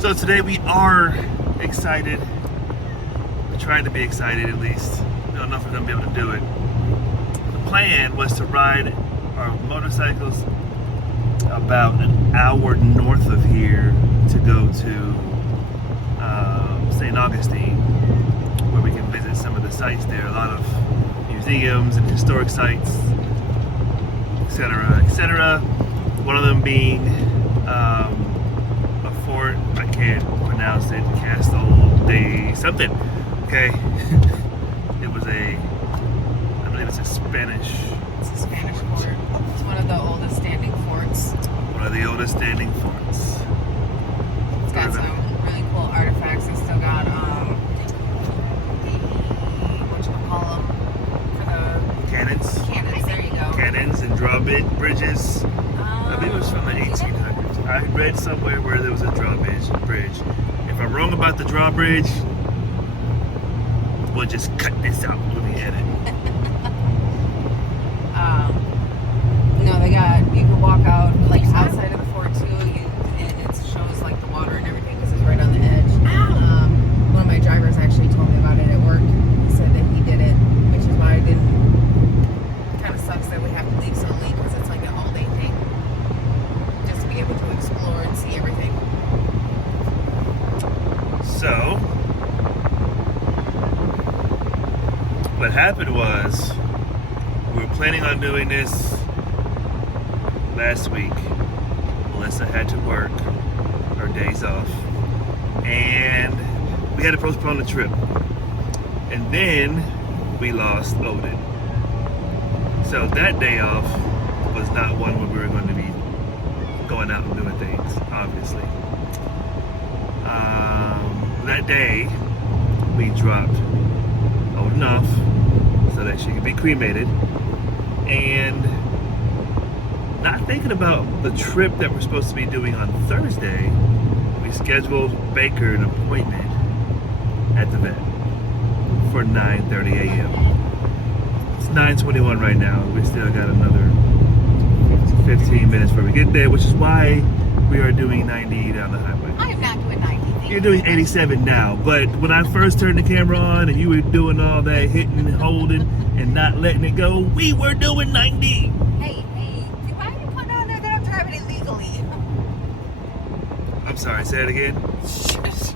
So today we are excited. We're trying to be excited at least. We don't know if we're going to be able to do it. The plan was to ride our motorcycles about an hour north of here to go to St. Augustine, where we can visit some of the sites there. A lot of museums and historic sites, etc., etc. One of them being a fort, I can't pronounce it, Castle de something, okay? It was I believe it's a Spanish. It's a Spanish fort. It's one of the oldest standing forts. One of the oldest standing forts. It's got some really cool artifacts. It's still got whatchamacallem for the cannons. Cannons, there you go. Cannons and drawbridges. I believe it was from the 1800s. I read somewhere where there was a drawbridge. If I'm wrong about the drawbridge, we'll just cut this out when we edit. No, they got, you can walk out like outside of the fort too, and it shows like the water and everything because it's right on the edge. One of my drivers actually told me about it at work. He said that he did it, which is why I didn't. It kind of sucks that we have to leave so late because it's like an all-day thing, just to be able to explore and see everything. So, what happened was, we were planning on doing this last week. Melissa had to work her days off, and we had to postpone the trip. And then we lost Odin. So that day off was not one where we were going to be going out and doing things, obviously. That day, we dropped Odin off so that she could be cremated. And not thinking about the trip that we're supposed to be doing on Thursday, we scheduled Baker an appointment at the vet for 9:30 a.m. It's 9:21 right now. We still got another 15 minutes before we get there, which is why we are doing 90 down the highway. I am not doing 90. You're doing 87 now, but when I first turned the camera on and you were doing all that hitting and holding and not letting it go, we were doing 90. Hey, why are you putting on there that I'm driving illegally? I'm sorry, say it again.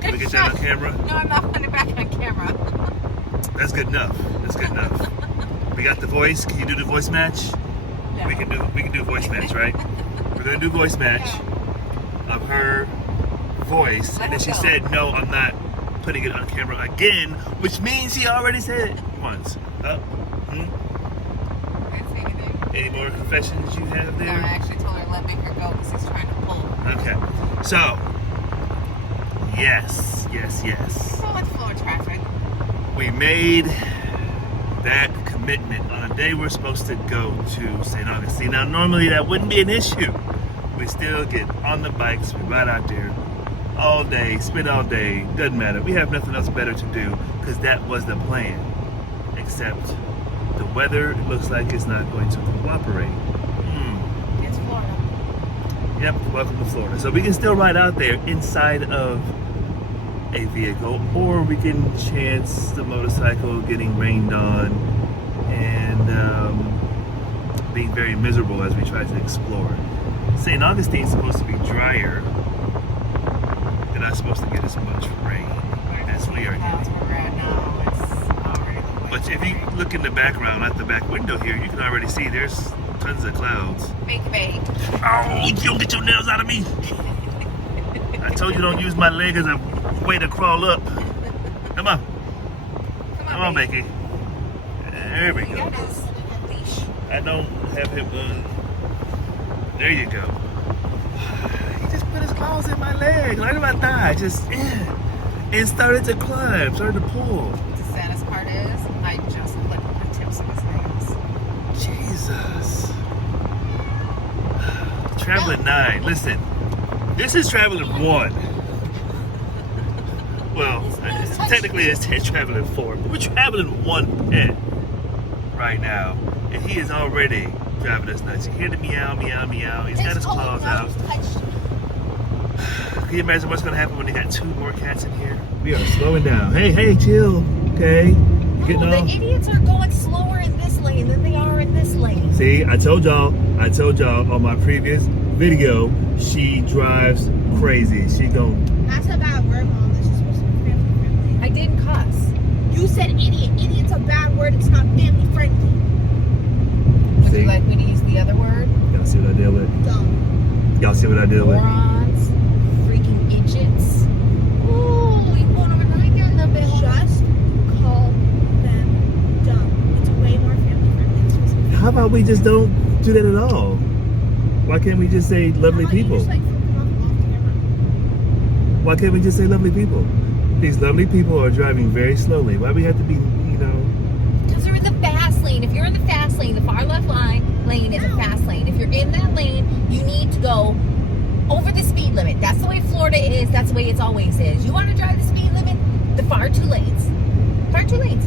Can we get that on camera? No, I'm not putting it back on camera. That's good enough. That's good enough. We got the voice. Can you do the voice match? No. We can do voice match, right? We're gonna do voice match of her voice, and then she said, "No, I'm not putting it on camera again," which means she already said it once. Any more confessions you have there? No, I actually told her to let Baker go because he's trying to pull. Okay, so yes. So much floor traffic. We made that commitment on a day we're supposed to go to St. Augustine. Now, normally that wouldn't be an issue. We still get on the bikes, we ride out there all day, spend all day, doesn't matter. We have nothing else better to do because that was the plan. Except the weather looks like it's not going to cooperate. It's Florida. Yep, welcome to Florida. So we can still ride out there inside of a vehicle, or we can chance the motorcycle getting rained on and being very miserable as we try to explore. St. Augustine's supposed to be drier. They're not supposed to get as much rain as we are That's getting. where we're at now. It's already But if you look in the background, at the back window here, you can already see there's tons of clouds. bake. Oh, you don't get your nails out of me. I told you don't use my leg as a way to crawl up. Come on, Becky. There we go. I don't have him. There you go. He just put his claws in my leg, right in my thigh, and started to climb, started to pull. The saddest part is, I just clipped the tips of his nails. Jesus. Traveling 9. Listen, this is traveling 1. Well, technically it's traveling 4, but we're traveling 1 pet right now, and he is already driving us nuts. You hear the meow, meow, meow. He's got his claws out. Can you imagine what's gonna happen when they got 2 more cats in here? We are slowing down. Hey, chill. Okay. You getting The off? idiots are going slower in this lane than they are in this lane. See, I told y'all on my previous video, she drives crazy. She gon' That's a bad word, Mom. This is supposed to be family friendly. I didn't cuss. You said idiot. Idiot's a bad word. It's not family friendly. Would See? you like me to use the other word? Y'all see what I deal with? Dumb. Y'all see what I deal with? Morons. Freaking idiots. Ooh, you going over right there in the middle. Just call them dumb. It's way more family friendly. It's supposed to be How about we just don't do that at all? Why can't we just say lovely How about you people? just, like, flip them off camera? Why can't we just say lovely people? These lovely people are driving very slowly. Why we have to be, Because they're in the fast lane. If you're in the fast lane, the far left lane is a fast lane. If you're in that lane, you need to go over the speed limit. That's the way Florida is. That's the way it's always is. You want to drive the speed limit? The far 2 lanes. Far 2 lanes.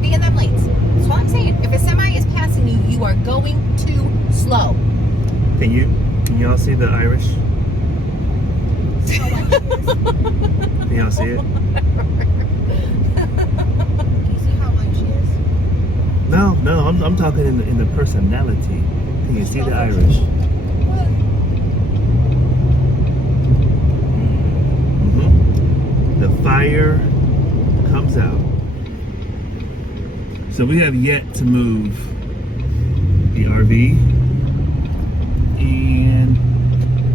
Be in them lanes. That's all I'm saying. If a semi is passing you, you are going too slow. can y'all see the Irish? How white she is. Can y'all see it? Can you see how white she is? No, I'm talking in the personality. Can you see the Irish? What? The fire comes out. So we have yet to move the RV, and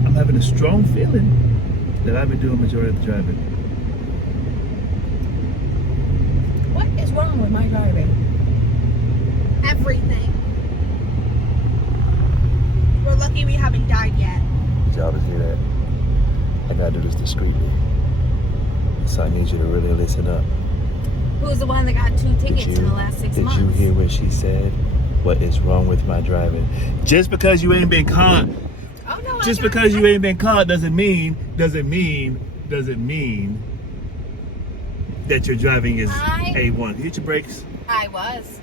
I'm having a strong feeling that I've been doing the majority of the driving. What is wrong with my driving? Everything. We're lucky we haven't died yet. Did y'all hear that? I gotta do this discreetly. So I need you to really listen up. Who's the one that got 2 tickets in the last 6 months? Did you hear what she said? What is wrong with my driving? Just because you ain't been caught, Oh no! just because you ain't been caught doesn't mean that your driving is A1. Hit your brakes. I was.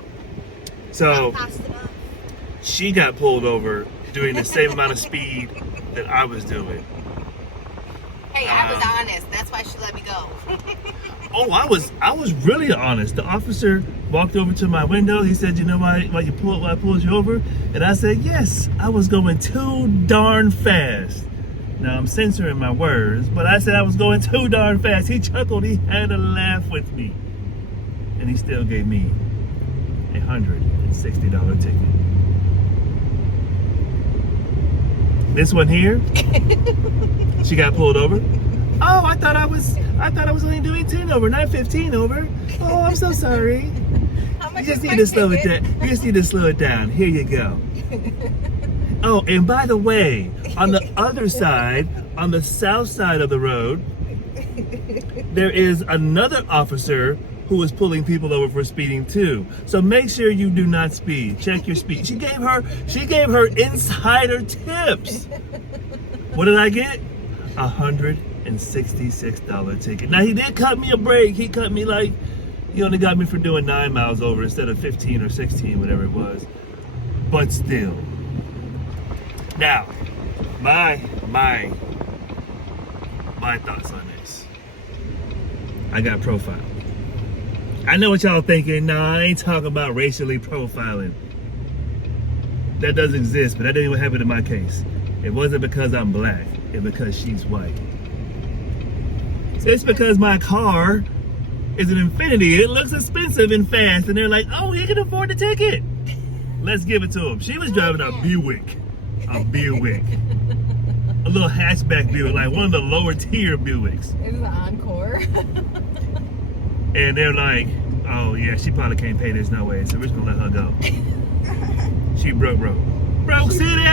So Passed it up. she got pulled over doing the same amount of speed that I was doing. Hey, I was honest. That's why she let me go. Oh, I was really honest. The officer walked over to my window. He said, "You know why I pulled you over?" And I said, "Yes, I was going too darn fast." Now I'm censoring my words, but I said I was going too darn fast. He chuckled. He had a laugh with me, and he still gave me a $160 ticket. This one here, she got pulled over. Oh, I thought I was only doing 10 over, not 15 over. Oh, I'm so sorry. How much You just is need my to slow it ticket? down. You just need to slow it down. Here you go. Oh, and by the way, on the other side, on the south side of the road, there is another officer who is pulling people over for speeding too. So make sure you do not speed. Check your speed. She gave her insider tips. What did I get? $166 ticket. Now he did cut me a break. He cut me he only got me for doing 9 miles over instead of 15 or 16, whatever it was. But still. Now, my thoughts on this. I got profiled. I know what y'all thinking. No, I ain't talking about racially profiling. That doesn't exist, but that didn't even happen in my case. It wasn't because I'm black. It's because she's white. It's because my car is an Infiniti. It looks expensive and fast, and they're like, "Oh, you can afford the ticket. Let's give it to him." She was driving a Buick. A little hatchback Buick, like one of the lower tier Buicks. It was an Encore. And they're like, "Oh yeah, she probably can't pay this, no way. So we're just gonna let her go." She broke city.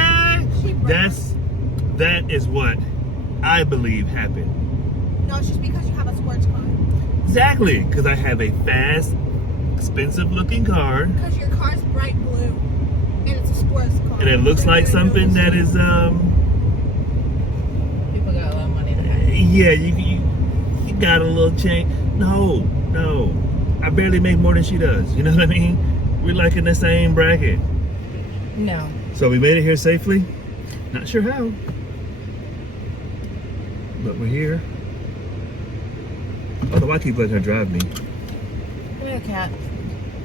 That is what I believe happened. No, it's just because you have a sports car. Exactly, because I have a fast, expensive looking car, Because your car's bright blue. And it's a sports car. and it looks like something that is People got a lot of money to have. yeah, you got a little change. No, I barely make more than she does. You know what I mean? We're like in the same bracket. No. So we made it here safely. Not sure how. But we're here. Although I keep letting her drive me. Give me the cat.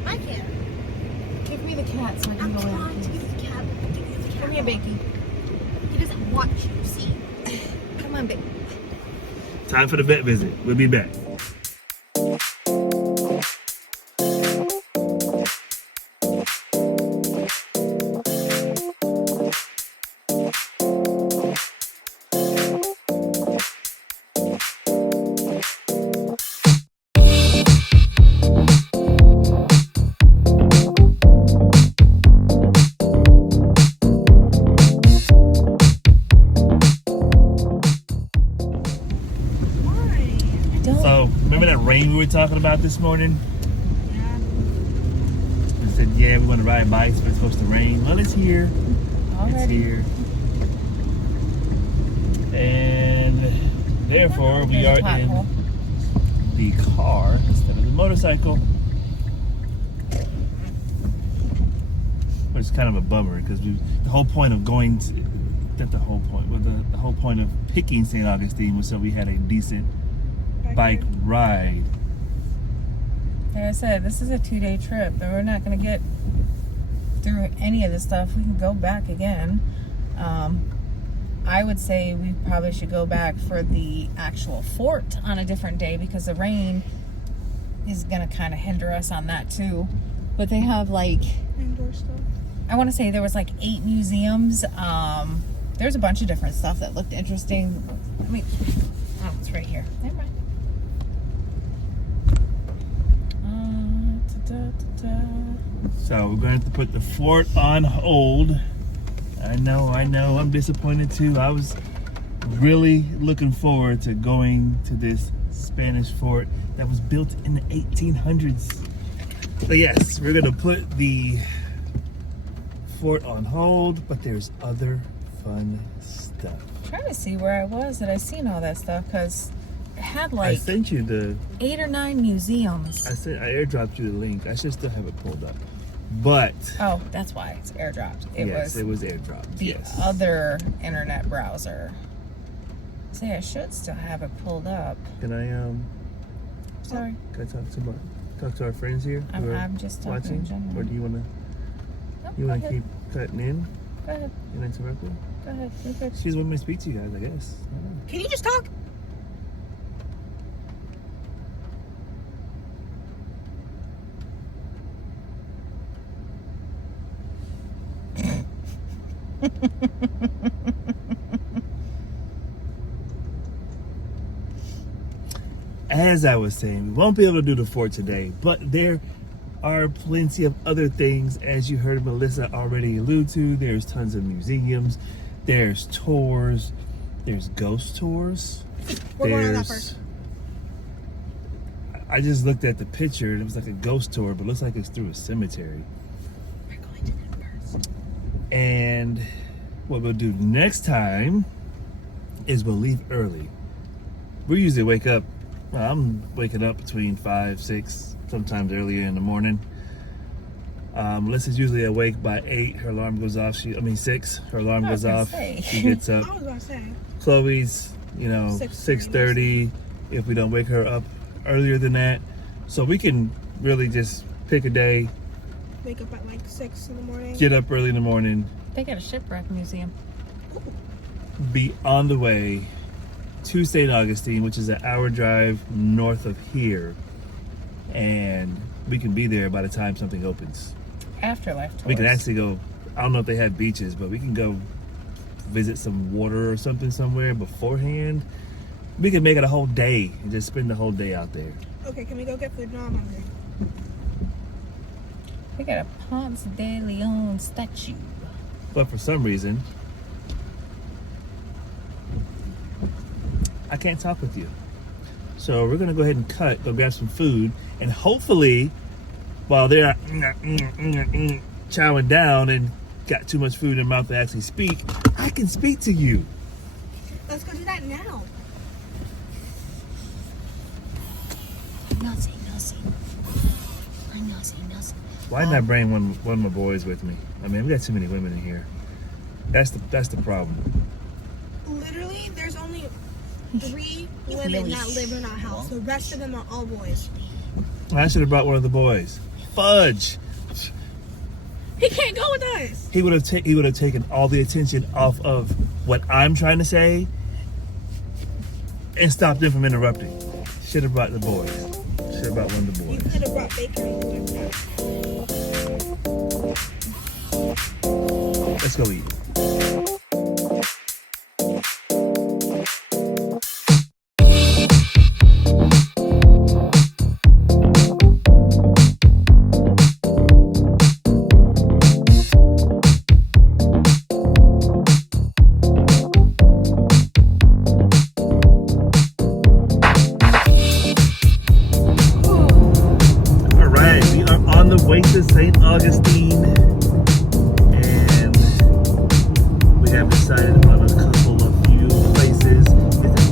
I can't. Give me the cat so I can I'm go trying in. to give you the cat. Give you the cat. Give me a bakey. He doesn't want you, see? Come on, baby. Time for the vet visit. We'll be back. So, remember that rain we were talking about this morning? Yeah. We said, yeah, we want to ride bikes, but it's supposed to rain. Well, it's here. It's Already. here. And therefore, we There's are a in pothole. the car instead of the motorcycle. But it's kind of a bummer because the whole point of going to, not the whole point, but the whole point of picking St. Augustine was so we had a decent bike ride. Like I said, this is a 2-day trip. But we're not going to get through any of this stuff. We can go back again. I would say we probably should go back for the actual fort on a different day because the rain is going to kind of hinder us on that too. But they have like, Indoor stuff. I want to say there was like 8 museums. There's a bunch of different stuff that looked interesting. I mean, oh, it's right here. Never mind. So we're going to have to put the fort on hold. I know, I'm disappointed too. I was really looking forward to going to this Spanish fort that was built in the 1800s. But yes, we're going to put the fort on hold, but there's other fun stuff. I'm trying to see where I was that I seen all that stuff because it had I like sent you the, 8 or 9 museums. I airdropped you the link. I should still have it pulled up. But Oh, that's why it's airdropped. it was airdropped. The Yes. other internet browser. See, I should still have it pulled up. Can I Sorry, can I talk to our friends here? who are I'm just talking watching, in general. or do you want to? Nope, You go want to ahead. keep cutting in Go ahead. and interrupting? Go ahead. You're good. She's wanting me to speak to you guys, I guess. I don't know. Can you just talk? As I was saying, we won't be able to do the fort today, but there are plenty of other things, as you heard Melissa already allude to. There's tons of museums, there's tours, there's ghost tours. We're going on that first. I just looked at the picture and it was like a ghost tour, but it looks like it's through a cemetery. We're going to that first. And what we'll do next time is we'll leave early. We usually wake up, well, I'm waking up between 5, 6, sometimes earlier in the morning. Melissa's usually awake by 8. Her alarm goes off. 6. Her alarm I was goes gonna off. say. She gets up. I was going to say. Chloe's, 6:30 if we don't wake her up earlier than that. So we can really just pick a day, Wake up at like 6 in the morning. get up early in the morning, They got a shipwreck museum. be on the way to St. Augustine, which is an hour drive north of here. And we can be there by the time something opens. Afterlife tours. We can actually go, I don't know if they have beaches, but we can go visit some water or something somewhere beforehand. We can make it a whole day and just spend the whole day out there. Okay, can we go get food? No, I'm hungry. We got a Ponce de Leon statue. But for some reason, I can't talk with you. So we're gonna go ahead and go grab some food, and hopefully, while they're chowing down and got too much food in their mouth to actually speak, I can speak to you. Let's go do that now. Nothing. Why didn't I bring one of my boys with me? I mean, we got too many women in here. That's the problem. Literally, there's only 3 women that live in our house. The rest of them are all boys. I should have brought one of the boys. Fudge. He can't go with us. He would have taken all the attention off of what I'm trying to say and stopped them from interrupting. Should have brought the boys. Should have brought one of the You boys. could have brought Baker and done that. Let's go eat. Way to St. Augustine, and we have decided on a few places.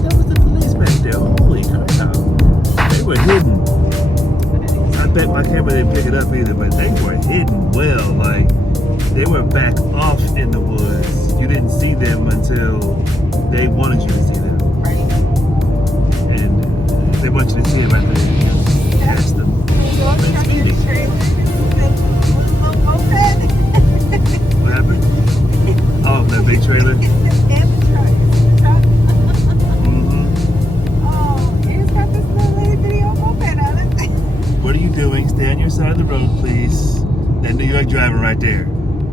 That was the police back there. Holy crap! They were hidden. I bet my camera didn't pick it up either, but they were hidden well. Like they were back off in the woods. You didn't see them until they wanted you to see them, Right. and they want you to see them after they catch them. What happened? Oh, that big trailer? What are you doing? Stay on your side of the road, please. That New York driver right there.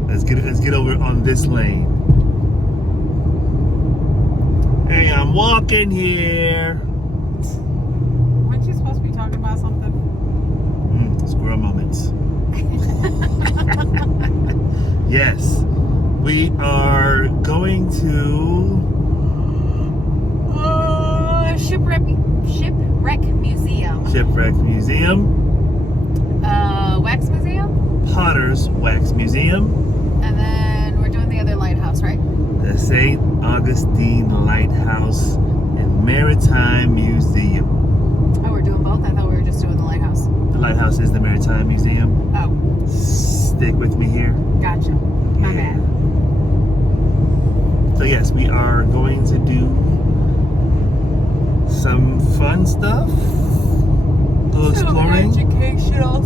Let's get over on this lane. Hey, I'm walking here. Weren't you supposed to be talking about something? Squirrel moments. Yes, we are going to Shipwreck Museum. Shipwreck Museum, Wax Museum, Potter's Wax Museum, and then we're doing the other lighthouse, right? the St. Augustine Lighthouse and Maritime Museum. Oh, we're doing both? I thought we were just doing the lighthouse. The lighthouse is the Maritime Museum. Oh, Stick with me here. gotcha. My bad. So yes, we are going to do some fun stuff. A little exploring. Educational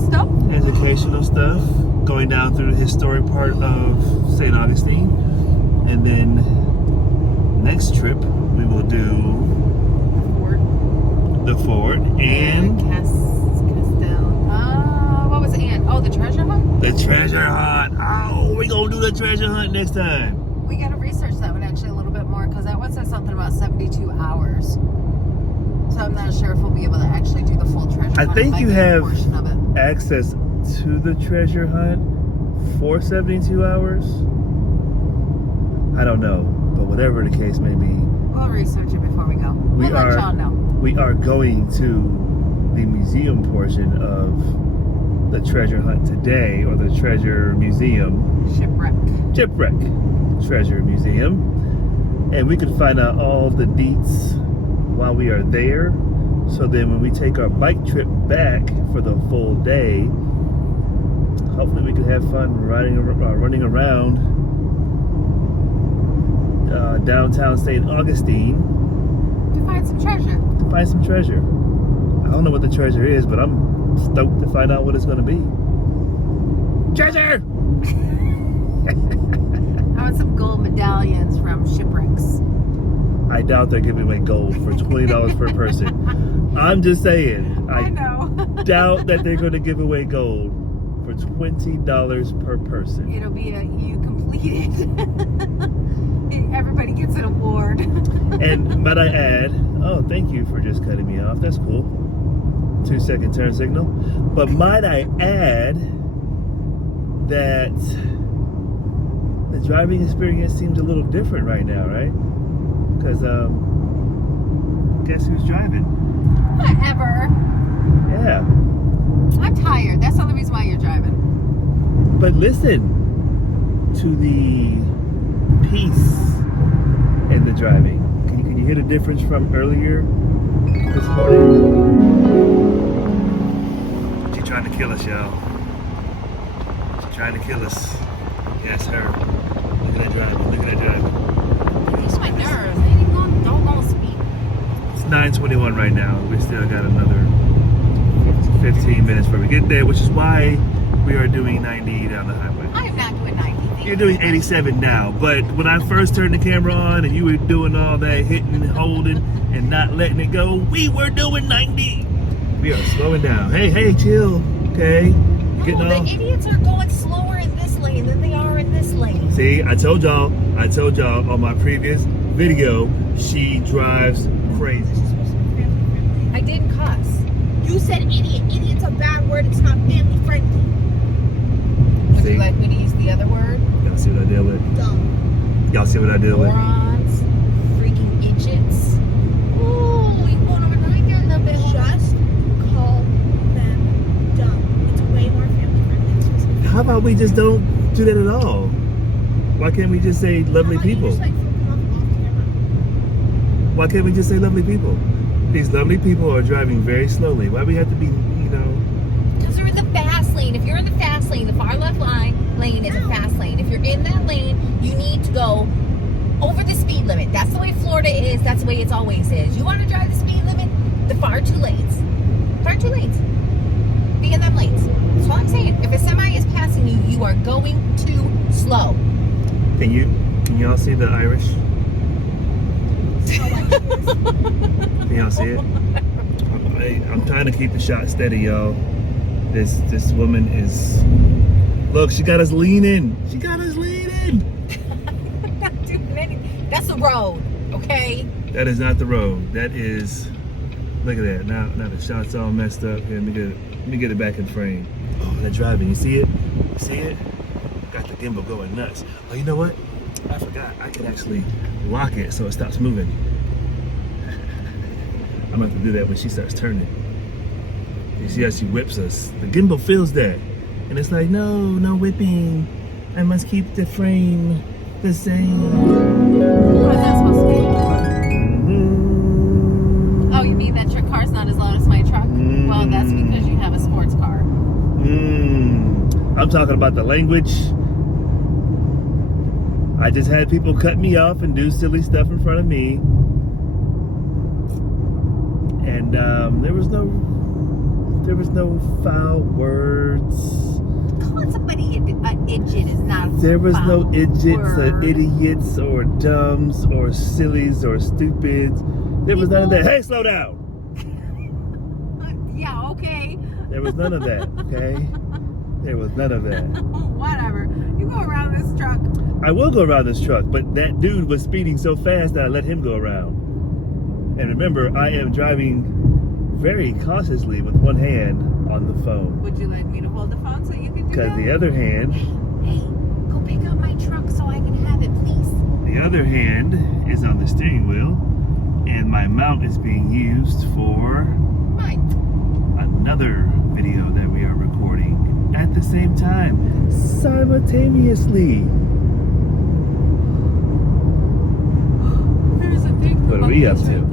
stuff. Going down through the historic part of St. Augustine. And then next trip we will do the fort and Castell. What was and? Oh, the treasure hunt? the treasure hunt. Oh, we gonna do the treasure hunt next time. We gotta research that one actually a little bit more because that one says something about 72 hours. So I'm not sure if we'll be able to actually do the full treasure hunt. I think It might you be a have portion of it. access to the treasure hunt for 72 hours. I don't know, but whatever the case may be, We'll research it before we go. We'll let y'all know. we are going to the museum portion of the treasure hunt today, or the treasure museum. Shipwreck. Treasure Museum, and we could find out all the deets while we are there, so then when we take our bike trip back for the full day, hopefully we can have fun running around downtown St. Augustine To find some treasure. to find some treasure. I don't know what the treasure is, but I'm stoked to find out what it's going to be. Treasure! I want some gold medallions from shipwrecks. I doubt they're giving away gold for $20 per person. I'm just saying. I know. Doubt that they're going to give away gold for $20 per person. It'll be a you completed. Everybody gets an award. And might I add, oh, thank you for just cutting me off. That's cool. 2-second turn signal. But might I add that the driving experience seems a little different right now, right? Because guess who's driving? Whatever. Yeah. I'm tired. That's the only reason why you're driving. But listen to the peace in the driving. Can you hear the difference from earlier this morning? She's trying to kill us, y'all. She's trying to kill us. Yes, her. Look at that driving. Look at that driving. It's my nerves. They ain't even don't go speed. 9:21 right now. We still got another 15 minutes before we get there, which is why we are doing 90 down the highway. I'm not doing 90. You're doing 87 now, but when I first turned the camera on and you were doing all that hitting and holding and not letting it go, we were doing 90. We are slowing down. Hey, chill. Okay. You getting The off? idiots are going slower in this lane than they are in this lane. See, I told y'all on my previous video, she drives crazy. I didn't cuss. You said idiot. Idiot's a bad word. It's not family friendly. Would See? you like me to use the other word? Y'all see what I deal with? Dumb. Y'all see what I deal with? Morons. Freaking idiots. Ooh, you going over 90 a little bit. Just call them dumb. It's way more family friendly. It's supposed to be- How about we just don't do that at all? Why can't we just say lovely How about you people? just, like, flip them off camera? Why can't we just say lovely people? These lovely people are driving very slowly. Why we have to be, Because they're in the fast lane. If you're in the fast lane, the far left lane is a fast lane. If you're in that lane, you need to go over the speed limit. That's the way Florida is. That's the way it's always is. You want to drive the speed limit? The far two lanes. Far two lanes. Be in them lanes. That's all I'm saying. If a semi is passing you, you are going too slow. Can y'all see the Irish? So, like, yours. Can y'all see it? I'm trying to keep the shot steady, y'all. This woman is. Look, she got us leaning. She got us leaning. Not doing anything. That's the road, okay? That is not the road. That is. Look at that. Now the shot's all messed up. Here, let me get it back in frame. Oh, they're driving. You see it? You see it? Got the gimbal going nuts. Oh, you know what? I forgot. I can actually lock it so it stops moving. I'm gonna have to do that when she starts turning. You see how she whips us? The gimbal feels that. And it's like, no whipping. I must keep the frame the same. What is that supposed to be? Mm-hmm. Oh, you mean that your car's not as loud as my truck? Well, that's because you have a sports car. I'm talking about the language. I just had people cut me off and do silly stuff in front of me. And there was no foul words. Calling somebody an idiot is not. There was no foul idiots or word. idiots or dumbs or sillies or stupids. There was none of that. Hey, slow down. Yeah, okay. There was none of that, okay? There was none of that. Whatever. You go around this truck. I will go around this truck, but that dude was speeding so fast that I let him go around. And remember, I am driving very cautiously with one hand on the phone. Would you like me to hold the phone so you can do Because that? the other hand, Hey, go pick up my truck so I can have it, please. the other hand is on the steering wheel, and my mount is being used for Mine. another video that we are recording at the same time, simultaneously. There's a big What are we up to?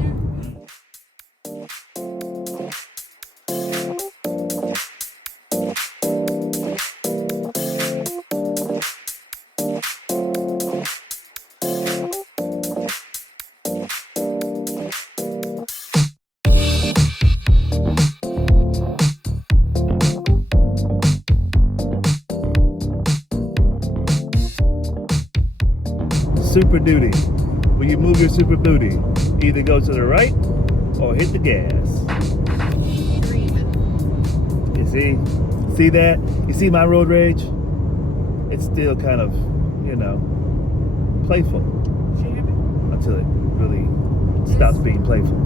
Super duty. When you move your super booty, either go to the right or hit the gas. Dreaming. You see that? You see my road rage? It's still kind of, playful Did you hear me? until it really stops being playful.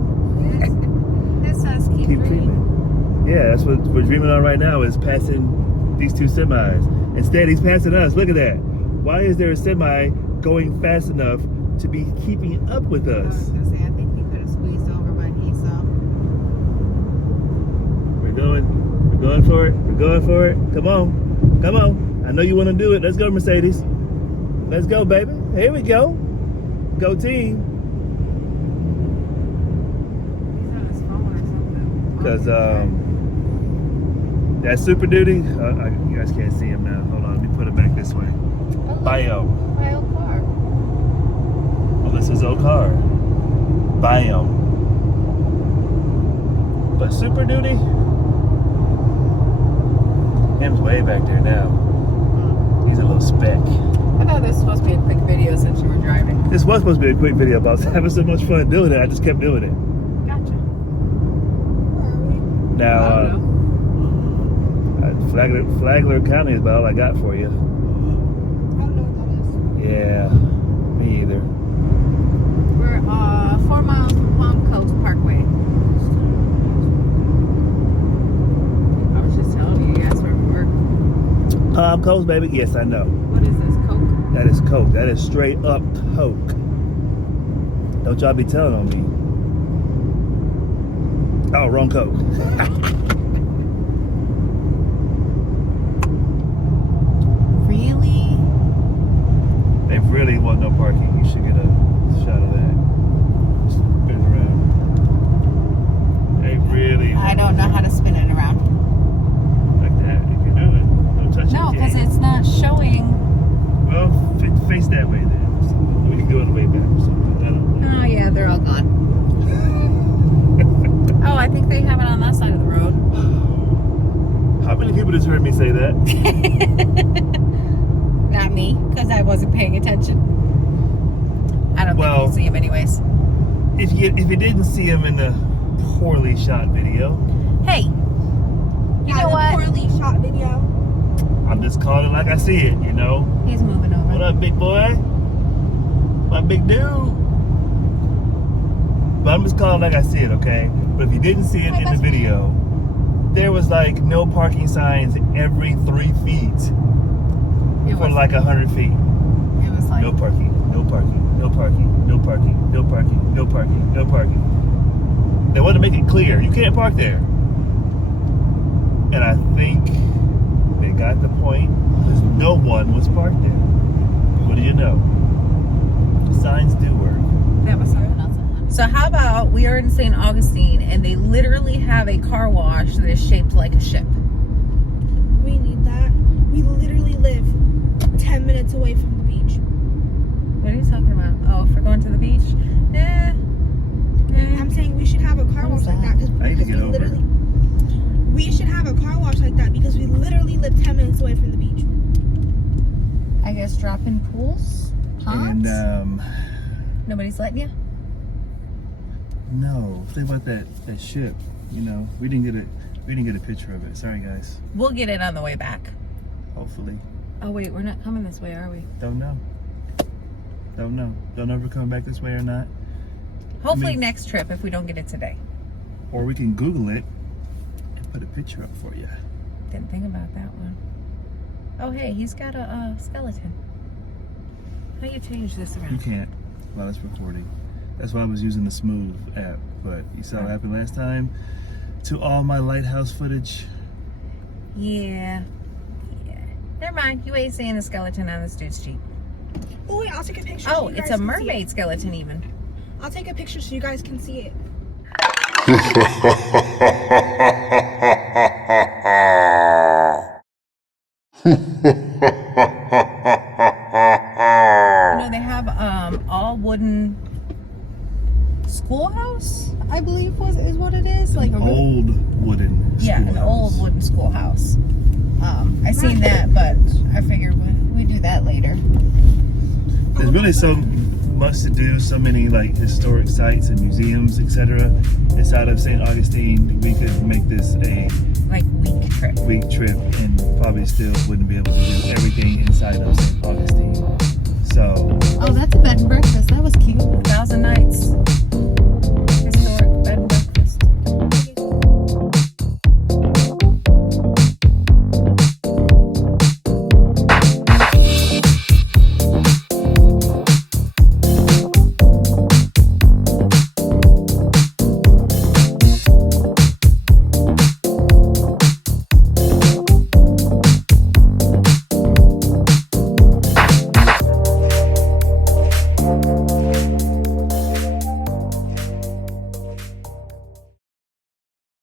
This says keep dreaming. Yeah, that's what we're dreaming on right now, is passing these two semis. Instead, he's passing us. Look at that. Why is there a semi going fast enough to be keeping up with I was us? gonna say, I think he could have squeezed over, but he saw. We're going for it. We're going for it. Come on. I know you want to do it. Let's go, Mercedes. Let's go, baby. Here we go. Go team. He's on his phone or something. Because that Super Duty, you guys can't see him now. Hold on, let me put it back this way. Bio. My old car. Melissa's old car. Bio. Super Duty. Him's way back there now. He's a little speck. I thought this was supposed to be a quick video since you were driving. This was supposed to be a quick video, but I was having so much fun doing it. I just kept doing it. Gotcha. Where are we? Now, I don't know. Flagler County is about all I got for you. I don't know what that is. Yeah, me either. We're 4 miles from Palm Coast Parkway. I was just telling you guys where we were. Palm Coast, baby. Yes, I know. What is this, Coke? That is Coke. That is straight up Coke. Don't y'all be telling on me. Oh, wrong Coke. Really? They really want no parking. You should get a shot of that. Spin it around. They really I don't know how to spin it around. like that. You can do it. Don't touch it. No, you because can't. it's not showing. Well, face that way then. So we can do it on the way back or something. I don't know. Oh, yeah, they're all gone. Oh, I think they have it on that side of the road. How many people just heard me say that? Not me, because I wasn't paying attention. I don't think you can see him anyways. If you didn't see him in the poorly shot video, Hey, you know The what? poorly shot video. I'm just calling it like I see it, you know? He's moving over. What up, big boy? My big dude. But I'm just calling it like I see it, okay? But if you didn't see it in the video, there was like no parking signs every 3 feet It for was like 100 feet. It was like No parking, no parking, no parking, no parking, no parking, no parking, no parking. They want to make it clear, you can't park there. And I think they got the point because no one was parked there. What do you know? Signs do work. that was so. So how about we are in St. Augustine and they literally have a car wash that is shaped like a ship. We need that. We literally live 10 minutes away from the beach. What are you talking about? Oh, for going to the beach? I'm saying we should have a car wash like that I need to because get we over it. literally. We should have a car wash like that because we literally live 10 minutes away from the beach. I guess drop in pools? Ponds? And Nobody's letting you? no, think about that ship. You know, we didn't get a picture of it. Sorry, guys. We'll get it on the way back. Hopefully, Oh wait, we're not coming this way, are we? don't know. Don't know. Don't know if we're coming back this way or not. Hopefully I mean- next trip if we don't get it today. Or we can Google it and put a picture up for you. Didn't think about that one. Oh hey, he's got a skeleton. How do you change this You around? can't while it's recording. That's why I was using the Smooth app. But you saw what happened last time to all my lighthouse footage. Yeah. Never mind. You ain't seeing the skeleton on this dude's Jeep. Oh wait, I'll take a picture. Oh, so you it's guys a can see mermaid skeleton even. it. I'll take a picture so you guys can see it. You know, they have all wooden schoolhouse, I believe is what it is. Like a Old wooden yeah, an schoolhouse. old wooden schoolhouse. I seen that, but I figured we do that later. There's really so much to do, so many like historic sites and museums, etc. Inside of St. Augustine, we could make this a Like week trip. week trip and probably still wouldn't be able to do everything inside of St. Augustine. So Oh, that's a bed and breakfast. That was cute.